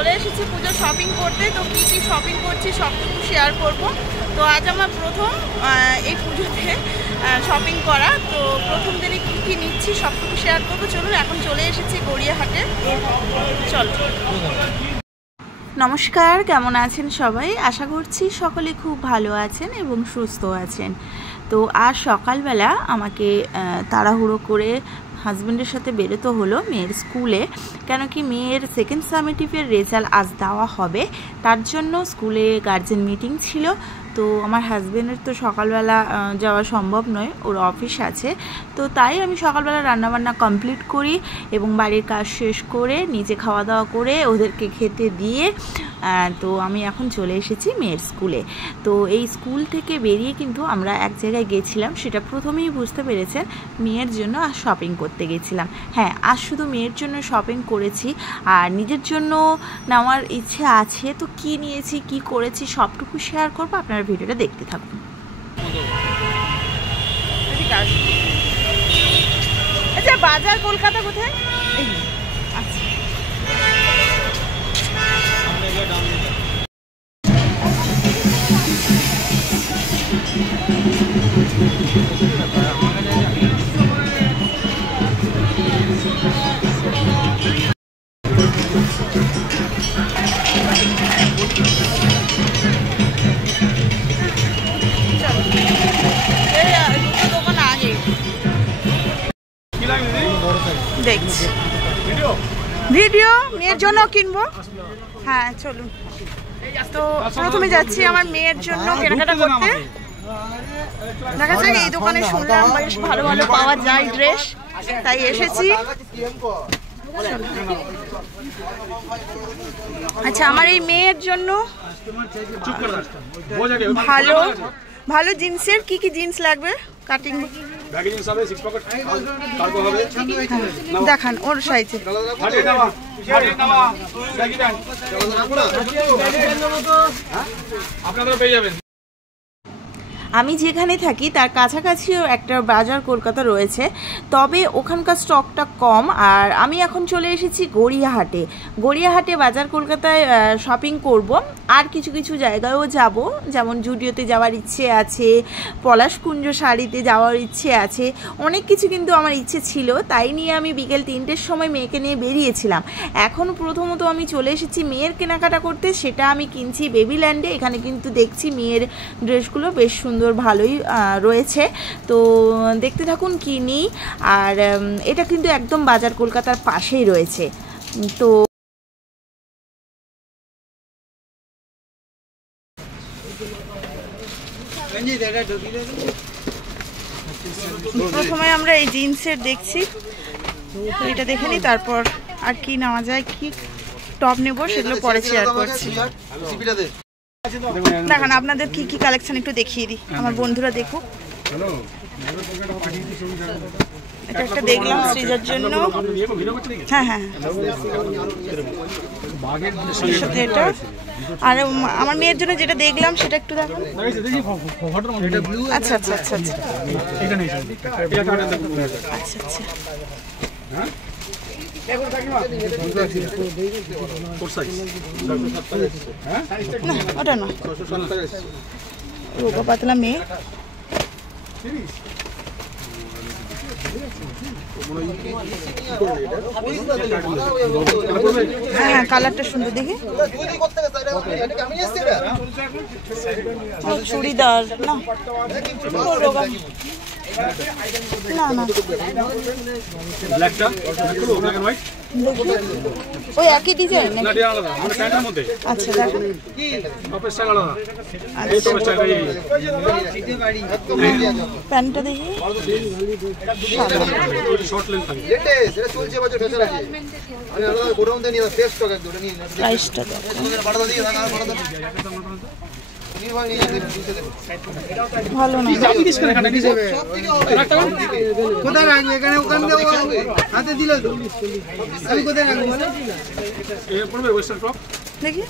চলে এসেছি পুজো শপিং করতে। তো কি কি শপিং করছি সবটুকু শেয়ার করব। তো আজ আমার প্রথম এই পুজোতে শপিং করা। তো প্রথম দিনে কি কি নিচ্ছি সবটুকু শেয়ার করবো। চলুন, এখন চলে এসেছি গড়িয়াহাটে। চলো। নমস্কার, কেমন আছেন সবাই? আশা করছি সকলে খুব ভালো আছেন এবং সুস্থ আছেন। তো আজ সকালবেলা আমাকে তাড়াহুড়ো করে হাজব্যান্ডের সাথে বেরোতে হলো মেয়ের স্কুলে, কেন কি মেয়ের সেকেন্ড সামেটিভের রেজাল্ট আজ দেওয়া হবে, তার জন্য স্কুলে গার্জেন মিটিং ছিল। তো আমার হাজব্যান্ডের তো সকালবেলা যাওয়া সম্ভব নয়, ওর অফিস আছে। তো তাই আমি সকালবেলা রান্নাবান্না কমপ্লিট করি এবং বাড়ির কাজ শেষ করে নিজে খাওয়া দাওয়া করে ওদেরকে খেতে দিয়ে তো আমি এখন চলে এসেছি মেয়ের স্কুলে। তো এই স্কুল থেকে বেরিয়ে কিন্তু আমরা এক জায়গায় গেছিলাম, সেটা প্রথমেই বুঝতে পেরেছেন, মেয়ের জন্য আজ শপিং করতে গেছিলাম। হ্যাঁ, আজ শুধু মেয়ের জন্য শপিং করেছি, আর নিজের জন্য নেওয়ার ইচ্ছে আছে। তো কি নিয়েছি, কি করেছি সবটুকু শেয়ার করবো, আপনারা ভিডিওটা দেখতে থাকুন। আচ্ছা, বাজার কলকাতা কোথায়? আচ্ছা, দেখছি ভিডিও মেয়ের জন্য কিনবো। হ্যাঁ চলুন। তো প্রথমে যাচ্ছি আমার মেয়ের জন্য কেনাকাটা করতে। দেখা যাক, এই দোকানে শুনলাম বেশ ভালো ভালো পাওয়া যায় ড্রেস, তাই এসেছি। আচ্ছা, আমার এই মেয়ের জন্য ভালো ভালো জিন্সের কি কি জিন্স লাগবে, কাটিং দেখান ওর সাইজে। আপনারা পেয়ে যাবেন। আমি যেখানে থাকি তার কাছাকাছিও একটা বাজার কলকাতা রয়েছে, তবে ওখানকার স্টকটা কম। আর আমি এখন চলে এসেছি গড়িয়াহাটে। গড়িয়াহাটে বাজার কলকাতায় শপিং করব। আর কিছু কিছু জায়গায়ও যাব, যেমন জুডিওতে যাওয়ার ইচ্ছে আছে, পলাশকুঞ্জ শাড়িতে যাওয়ার ইচ্ছে আছে, অনেক কিছু কিন্তু আমার ইচ্ছে ছিল। তাই নিয়ে আমি বিকেল 3টের সময় মেয়েকে নিয়ে বেরিয়েছিলাম। এখন প্রথমত আমি চলে এসেছি মেয়ের কেনাকাটা করতে, সেটা আমি কিনছি বেবিল্যান্ডে। এখানে কিন্তু দেখছি মেয়ের ড্রেসগুলো বেশ সুন্দর, ভালোই রয়েছে। তো দেখতে থাকুন কি নিই। আর এটা কিন্তু একদম বাজার কলকাতার পাশেই রয়েছে। তো প্রথমে আমরা এই জিন্সের দেখছি, তো এটা দেখে নিই, তারপর আর কি নেওয়া যায়, কি টপ নেব সেগুলো পরে শেয়ার করছি। দেখান আপনাদের কি কি কালেকশন একটু দেখিয়ে দিই, আমার বন্ধুরা দেখুক। এটা একটা দেখলাম সৃজার জন্য। হ্যাঁ হ্যাঁ, সাথে এটা। আর আমার মেয়ের জন্য যেটা দেখলাম সেটা একটু দেখান। আচ্ছা আচ্ছা আচ্ছা আচ্ছা আচ্ছা আচ্ছা। ওটা না, রোগা পাতলা মেয়ে। হ্যাঁ, কালারটা সুন্দর দেখে। চুড়িদার না, না না, ওই একই ডিজাইন। আচ্ছা প্যান্টটা দেখি, প্রাইসটা ভালো না। কোথায় রাখবে? এখানে ওখান দিয়ে হাতে দিলে তো আমি কোথায় রাখবো? দেখি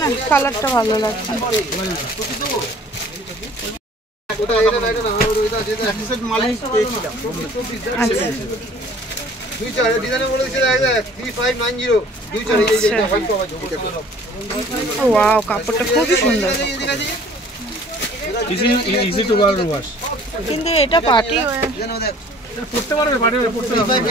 না, কালারটা ভালো লাগছে। ওয়াও, কাপড়টা খুবই সুন্দর। কিন্তু এটা পার্টি পড়তে পারবে, পার্টি পড়তে পারবে।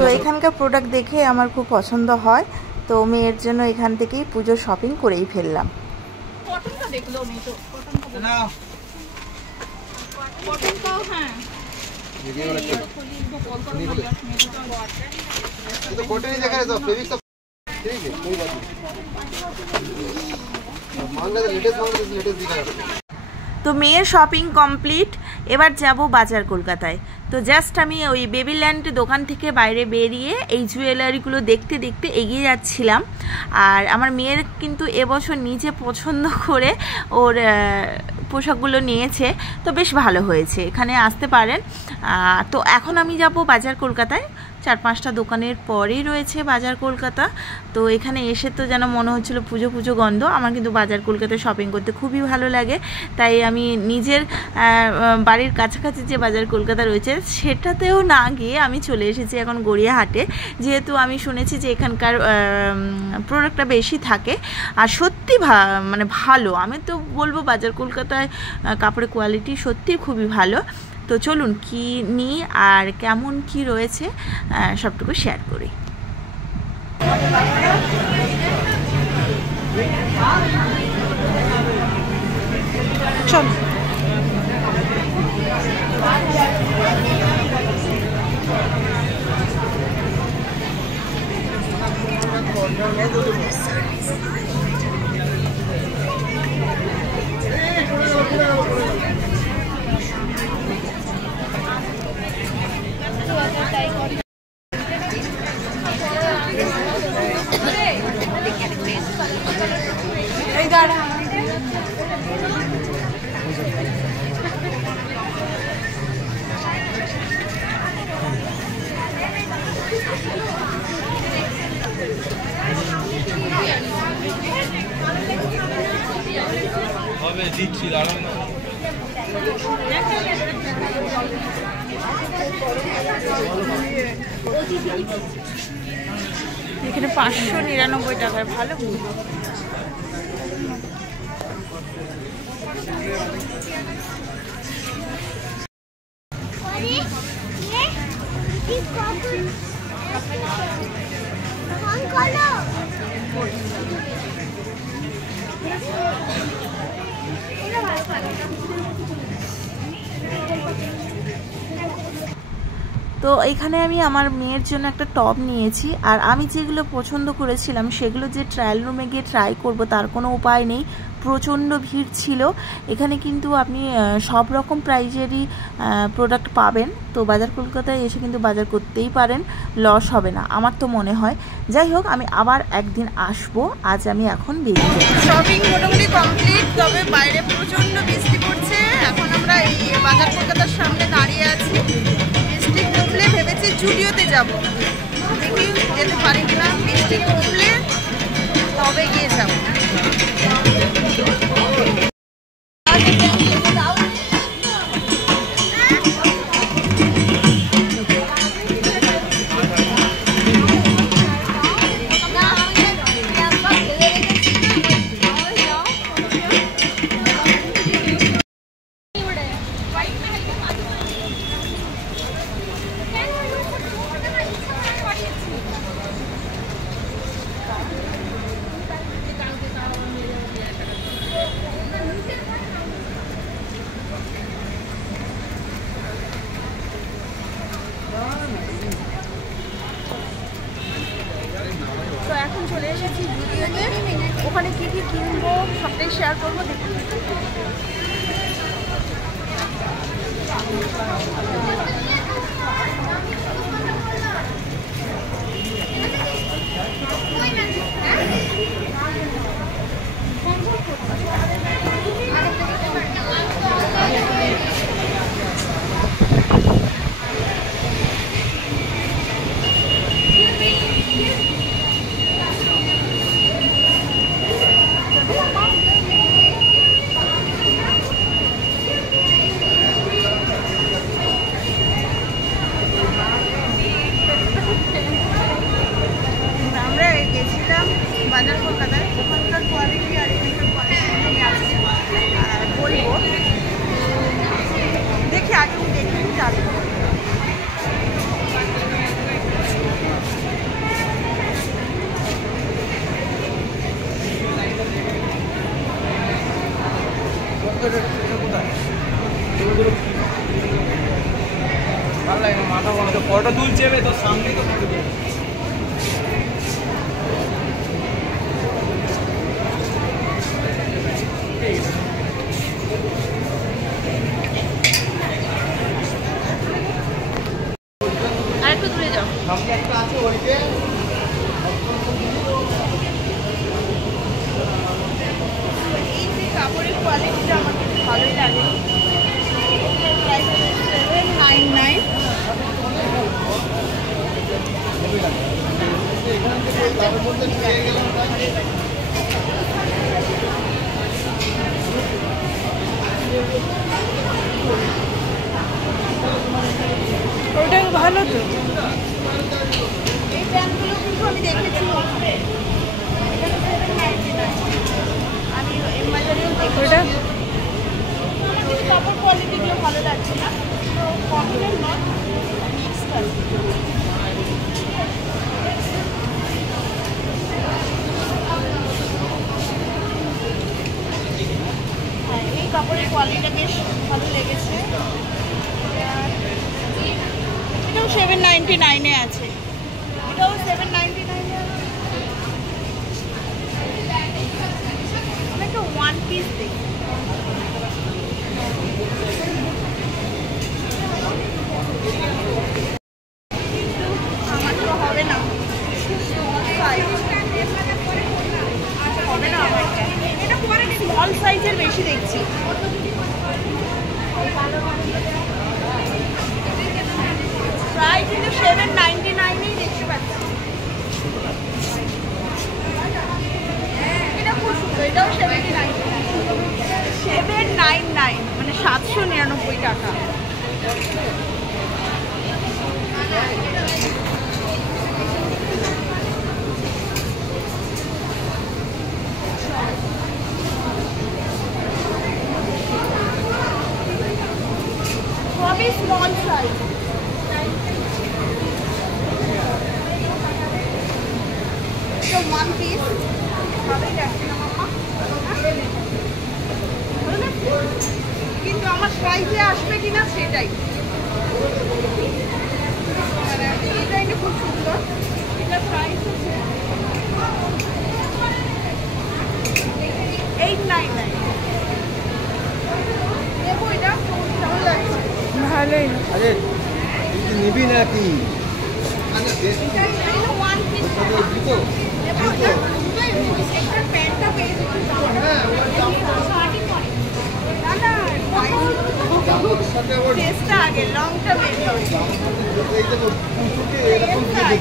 তো এখানকার প্রোডাক্ট দেখে আমার খুব পছন্দ হয়, তো মেয়ের জন্য এখান থেকেই পুজোর শপিং করেই ফেললাম। তো মেয়ের শপিং কমপ্লিট, এবার যাব বাজার কলকাতায়। তো জাস্ট আমি ওই বেবিল্যান্ড দোকান থেকে বাইরে বেরিয়ে এই জুয়েলারিগুলো দেখতে দেখতে এগিয়ে যাচ্ছিলাম। আর আমার মেয়ের কিন্তু এবছর নিজে পছন্দ করে ওর পোশাকগুলো নিয়েছে, তো বেশ ভালো হয়েছে, এখানে আসতে পারেন। তো এখন আমি যাব বাজার কলকাতায়, 4-5টা দোকানের পরেই রয়েছে বাজার কলকাতা। তো এখানে এসে তো যেন মনে হচ্ছিলো পুজো পুজো গন্ধ। আমার কিন্তু বাজার কলকাতায় শপিং করতে খুবই ভালো লাগে, তাই আমি নিজের বাড়ির কাছাকাছি যে বাজার কলকাতা রয়েছে সেটাতেও না গিয়ে আমি চলে এসেছি এখন গড়িয়াহাটে, যেহেতু আমি শুনেছি যে এখানকার প্রোডাক্টটা বেশি থাকে আর সত্যি মানে ভালো। আমি তো বলবো বাজার কলকাতায় কাপড়ের কোয়ালিটি সত্যি খুবই ভালো। তো চলুন কি নিই আর কেমন কি রয়েছে সবটুকু শেয়ার করি। চল দিচ্ছি, দাঁড়ান না। এখানে 599 টাকায় ভালো। তো এখানে আমি আমার মেয়ের জন্য একটা টপ নিয়েছি, আর আমি যেগুলো পছন্দ করেছিলাম সেগুলো যে ট্রায়াল রুমে গিয়ে ট্রাই করব তার কোনো উপায় নেই, প্রচণ্ড ভিড় ছিল। এখানে কিন্তু আপনি সব রকম প্রাইজেরই প্রোডাক্ট পাবেন, তো বাজার কলকাতায় এসে কিন্তু বাজার করতেই পারেন, লস হবে না আমার তো মনে হয়। যাই হোক, আমি আবার একদিন আসবো, আজ আমি এখন বেরিয়ে যাই। শপিং মোটামুটি কমপ্লিট, তবে বাইরে প্রচণ্ড বৃষ্টি পড়ছে। এখন আমরা এই বাজার কলকাতার সামনে দাঁড়িয়ে আছি, বৃষ্টি কমলে ভেবেছি জুডিওতে যাব, দেখি যেতে পারি কিনা, বৃষ্টি কমলে তবে গিয়ে যাবো। তো এখন চলে এসেছি জুডিওতে, ওখানে কী কী কিনবো সবটাই শেয়ার করবো, দেখুন। ভালো লাগে না, মাথা বন্ধ ফটো তুলছে তো সামনেই তো ফটো তুলছে। আরেকটু দূরে যাও, সামনে একটা আছে ওইটা। এই যে কাপড়ের কোয়ালিটিটা আমার খুব ভালোই লাগে। 799। ওটা ভালো তো, এই প্যান্টগুলো কিন্তু আমি দেখেছি আমি এম বাজারেও দেখেছি। কাপড় কোয়ালিটিগুলো ভালো লাগছে না, তো কটনের নট মিক্স হ্যাঁ, এই কাপড়ের কোয়ালিটিটা বেশ ভালো লেগেছে। এটাও 799-এ আছে, এটাও 799-এ আছে। আমি একটা ওয়ান পিস দেখি, আমার তো হবে না, হবে না আমার এটা স্মল সাইজের বেশি দেখছি। প্রায় কিন্তু 799-এই দেখতে পাচ্ছি। এটা খুব সুন্দর, এটাও 799 মানে 799 টাকা। সবই স্মল সাইজ। এটা ওয়ান পিস, ভালোই লাগছে না মামা, কিন্তু আমার সাইজে আসবে কিনা সেটাই। এটা এটা খুব সুন্দর, এটা প্রাইস হচ্ছে 899। দেখো এটা কেমন লাগছে, ভালোই। আরে তুই নিবি নাকি? ওয়ান পিস একটা প্যান্টটা পেয়ে যাবে চেষ্টা আগে লংটা বের হবে।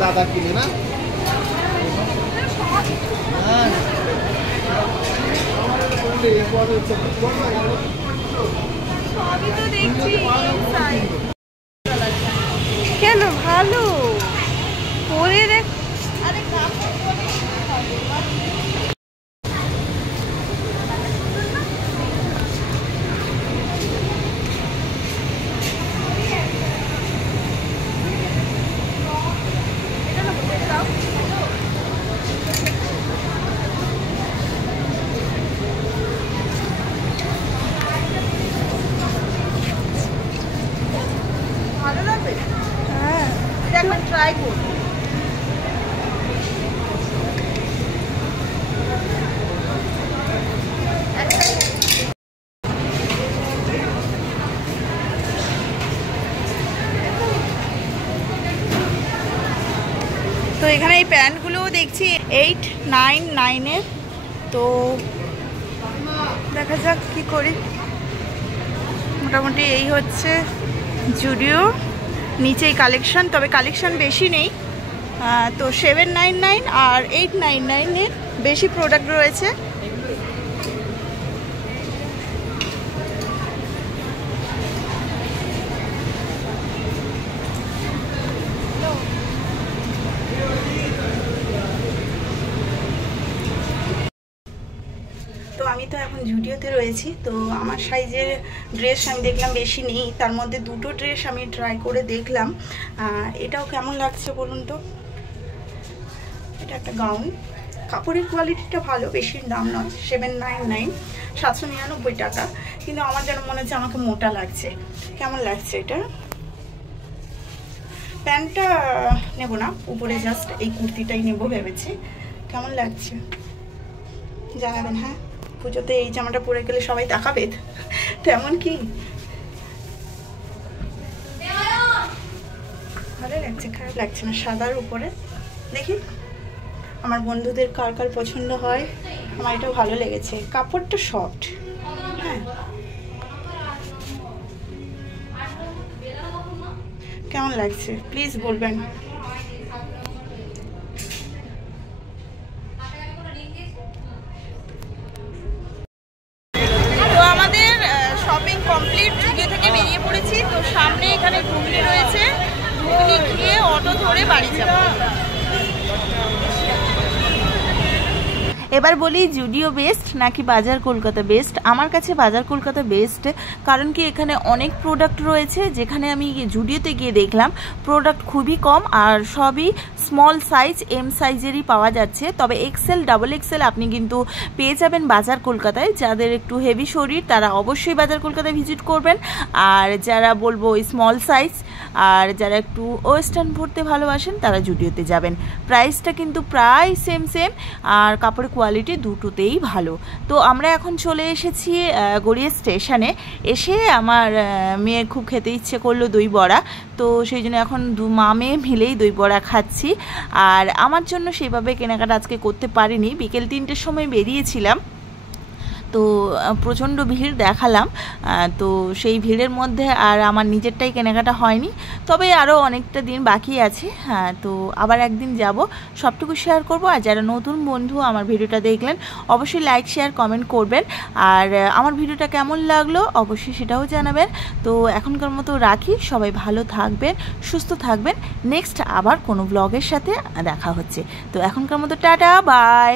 দাদা কিনে না সবই তো দেখছি কেন ভালো পরে দেখ। আরে ভালো লাগবে, হ্যাঁ একবার ট্রাই করুন। তো এখানে এই প্যান্টগুলোও দেখছি 899-এর, তো দেখা যাক কি করি। মোটামুটি এই হচ্ছে জুডিও নিচেই কালেকশন, তবে কালেকশন বেশি নেই। তো 799 আর 899-এর বেশি প্রোডাক্ট রয়েছে। তো আমি তো এখন জুডিওতে রয়েছি, তো আমার সাইজের ড্রেস আমি দেখলাম বেশি নেই, তার মধ্যে দুটো ড্রেস আমি ট্রাই করে দেখলাম। এটাও কেমন লাগছে বলুন তো। এটা একটা গাউন, কাপড়ের কোয়ালিটিটা ভালো, বেশি দাম নয়, 799। 799 টাকা, কিন্তু আমার যেন মনে হচ্ছে আমাকে মোটা লাগছে। কেমন লাগছে এটা? প্যান্টটা নেব না, উপরে জাস্ট এই কুর্তিটাই নেব ভেবেছি। কেমন লাগছে জানাবেন। হ্যাঁ, পুজোতে এই জামাটা পরে গেলে সবাই তাকাবে, তেমন কি ভালো লাগছে, খারাপ লাগছে না সাদার উপরে। দেখি আমার বন্ধুদের কার কার পছন্দ হয়। আমার এটা ভালো লেগেছে, কাপড়টা সফট। হ্যাঁ, কেমন লাগছে প্লিজ বলবেন। তো আমাদের শপিং কমপ্লিট, জুডিও থেকে বেরিয়ে পড়েছি। তো সামনে এখানে ঘুগনি রয়েছে, ঘুগনি খেয়ে অটো ধরে বাড়ি যাব। এবার বলি জুডিও বেস্ট নাকি বাজার কলকাতা বেস্ট? আমার কাছে বাজার কলকাতা বেস্ট, কারণ কি এখানে অনেক প্রোডাক্ট রয়েছে, যেখানে আমি জুডিওতে গিয়ে দেখলাম প্রোডাক্ট খুবই কম আর সবই স্মল সাইজ, এম সাইজেরই পাওয়া যাচ্ছে। তবে এক্সেল, ডাবল এক্সেল আপনি কিন্তু পেয়ে যাবেন বাজার কলকাতায়। যাদের একটু হেভি শরীর তারা অবশ্যই বাজার কলকাতায় ভিজিট করবেন, আর যারা বলবো ওই স্মল সাইজ আর যারা একটু ওয়েস্টার্ন পরতে ভালোবাসেন তারা জুডিওতে যাবেন। প্রাইসটা কিন্তু প্রায় সেম আর কাপড়ের কোয়ালিটি দুটোতেই ভালো। তো আমরা এখন চলে এসেছি গড়িয়া স্টেশনে। এসে আমার মেয়ের খুব খেতে ইচ্ছে করলো দই বড়া, তো সেই জন্য এখন মা মেয়ে মিলেই দই বড়া খাচ্ছি। আর আমার জন্য সেইভাবে কেনাকাটা আজকে করতে পারিনি, বিকেল 3টের সময় বেরিয়েছিলাম, তো প্রচণ্ড ভিড় দেখালাম। তো সেই ভিড়ের মধ্যে আর আমার নিজেরটাই কেনাকাটা হয়নি, তবে আরও অনেকটা দিন বাকি আছে। হ্যাঁ, তো আবার একদিন যাব, সবটুকু শেয়ার করব। আর যারা নতুন বন্ধু আমার ভিডিওটা দেখলেন অবশ্যই লাইক, শেয়ার, কমেন্ট করবেন। আর আমার ভিডিওটা কেমন লাগলো অবশ্যই সেটাও জানাবেন। তো এখনকার মতো রাখি, সবাই ভালো থাকবেন, সুস্থ থাকবেন। নেক্সট আবার কোনো ব্লগের সাথে দেখা হচ্ছে। তো এখনকার মতো টাটা, বাই।